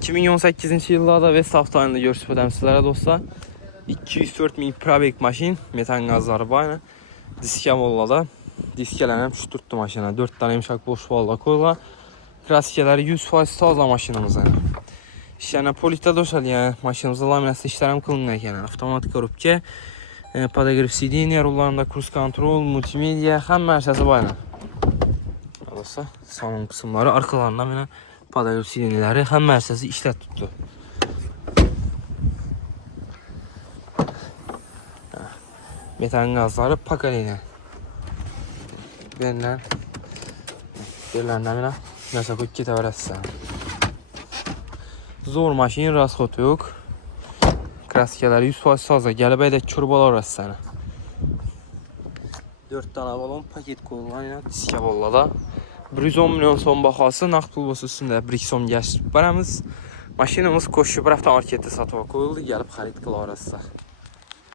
2018-ci illarda Vest avtoyında görüşüb edəm sizlərə dostlar. 204 min probek maşin, metan qazları var. Diskə mollada. Diskələnəm şütürtdü maşına. 4 tane imşak boş valla koyula. Krasikeləri 100% taza maşınımızın. İşlərinə politdə döşəl, yəni maşınımızda laminəsində işlərəm qılınır. Yəni avtomatik korupke, podogrif sidiniya, rullarında kruz kontrol, multimedya, həmmə ərsəsi var. Dostlar, salon qısımları, arkalarından mənə podogrif sidiniləri, həmmə ərsəsi işlə tutdu. Metan qazları pakalina. Bellərindən mənə nəsə qoy getə verəsən. Zor maşin, rasxot yox. Krasikeləri 100% saza, gəlib ədək kurbalar verəsən. 4 tane balon paket qoyulan ilə diskə bollada. 110 milyon son baxası, naqd pul bosu üstündə 1-2 son gəşdirib. Maşinimiz koşu bir hafta markette satıb qoyuldu, gəlib xarid qıla verəsən.